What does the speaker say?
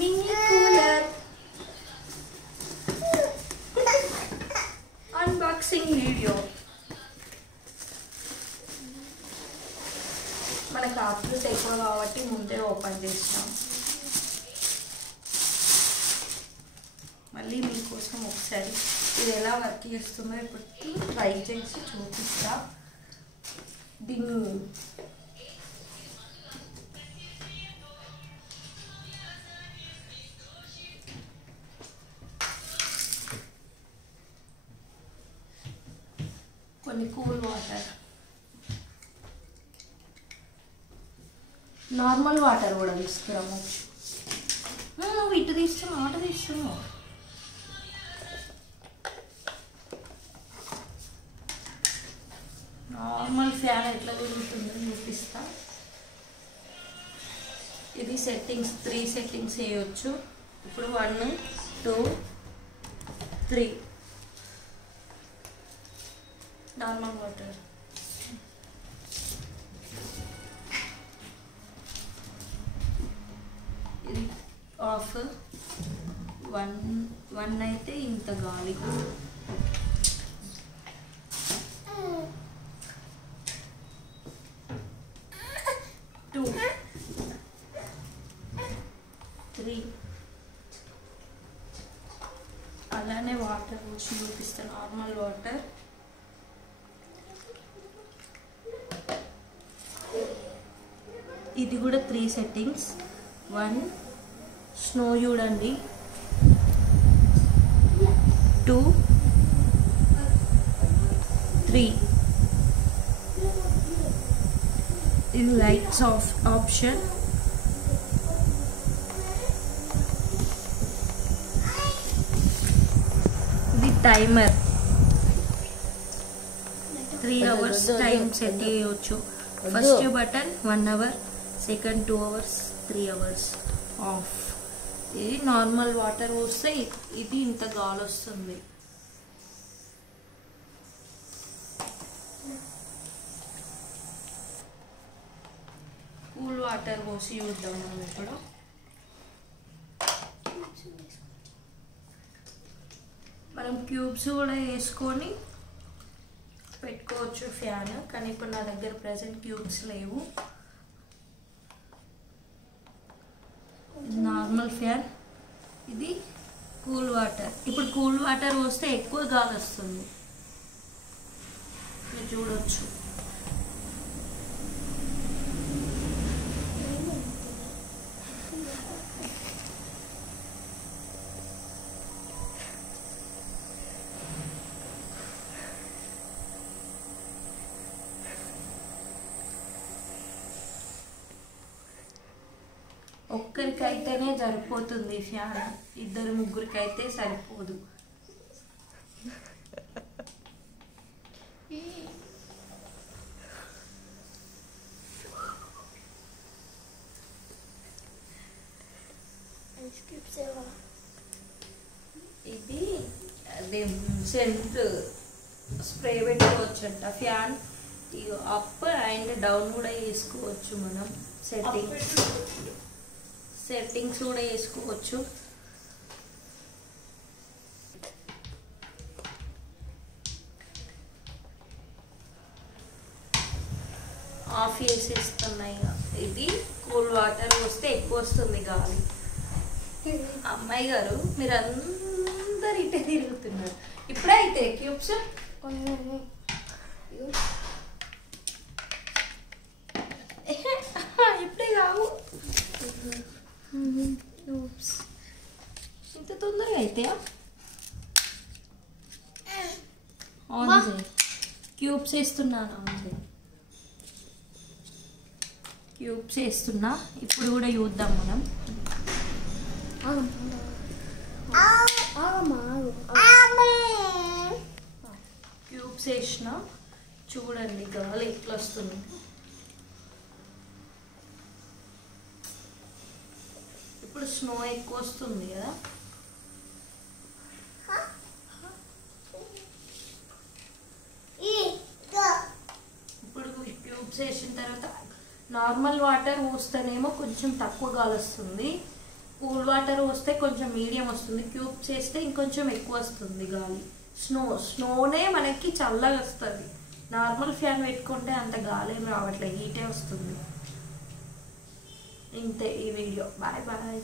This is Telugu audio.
Mini cooler unboxing video. మనకు ఆఫర్స్ ఎక్కువ కాబట్టి ముందే ఓపెన్ చేసినాం. మళ్ళీ మీకోసం ఒకసారి ఇది ఎలా వర్క్ చేస్తుందో ఇప్పుడు ట్రై చేసి చూపిస్తా. దీన్ని కొన్ని కూల్ వాటర్, నార్మల్ వాటర్ కూడా తీసుకురావచ్చు. నువ్వు ఇటు తీస్తున్నావు, అటు తీస్తున్నావు. నార్మల్ ఫ్యాన్ ఎట్లా తిరుగుతుందో చూపిస్తా. ఇది సెట్టింగ్స్ 3 సెట్టింగ్స్ వేయవచ్చు. ఇప్పుడు 1 2 3 నార్మల్ వాటర్. ఇది ఆఫ్. 1 అయితే ఇంత గాలి. 2 3 అలానే వాటర్ వచ్చి చూపిస్తాను. Normal water. ఇది కూడా 3 సెట్టింగ్స్. 1 స్నో చూడండి, 2 3 ఇది లైట్స్ ఆఫ్ ఆప్షన్. ఇది టైమర్. 3 అవర్స్ టైం సెట్ చేయవచ్చు. First button 1 hour, second 2 hours, 3 hours off. ఇది నార్మల్ వాటర్ పోస్తే ఇది ఇంత గాలి వస్తుంది. కూల్ వాటర్ పోసి చూద్దాం మనం ఇప్పుడు. మనం క్యూబ్స్ కూడా వేసుకొని పెట్టుకోవచ్చు ఫ్యాన్. కానీ ఇప్పుడు నా దగ్గర ప్రెసెంట్ క్యూబ్స్ లేవు. ఇది నార్మల్ ఫ్యాన్. ఇది కూల్ వాటర్. ఇప్పుడు కూల్ వాటర్ పోస్తే ఎక్కువ గాలి వస్తుంది, మీరు చూడొచ్చు. ఒక్కరికైతేనే సరిపోతుంది ఫ్యాన్, 2 ముగ్గురికైతే సరిపోదు. ఇది అదే సెంట్ స్ప్రే పెట్టుకోవచ్చంట. ఫ్యాన్ అప్ అండ్ డౌన్ కూడా వేసుకోవచ్చు మనం. సెట్టింగ్స్ కూడా వేసుకోవచ్చు. ఆఫ్ చేసేస్తున్నాయి. ఇది కూల్ వాటర్ వస్తే ఎక్కువ వస్తుంది గాలి. అమ్మాయి గారు మీరు అందరు ఇటే తిరుగుతున్నారు. ఇప్పుడే అయితే క్యూబ్స్ ఇప్పుడే కావు. ఇంత తొందరగా అయితే ఆన్ చేయి. క్యూబ్స్ వేస్తున్నాను. ఆన్ చేయి. క్యూబ్స్ వేస్తున్నా. ఇప్పుడు కూడా చూద్దాం మనం. క్యూబ్స్ వేసిన చూడండి గాలి ఎట్లా వస్తుంది. ఇప్పుడు స్నో ఎక్కువ వస్తుంది కదా. ఇప్పుడు క్యూబ్స్ వేసిన తర్వాత నార్మల్ వాటర్ పోస్తేనేమో కొంచెం తక్కువ గాలి వస్తుంది. కూల్ వాటర్ వస్తే కొంచెం మీడియం వస్తుంది, క్యూబ్స్ వేస్తే ఇంకొంచెం ఎక్కువ వస్తుంది గాలి. స్నోనే మనకి చల్లగా వస్తుంది, నార్మల్ ఫ్యాన్ పెట్టుకుంటే అంత గాలి ఏం రావట్లేదు, హీటే వస్తుంది. ఇంతే ఈ వీడియో. Bye bye.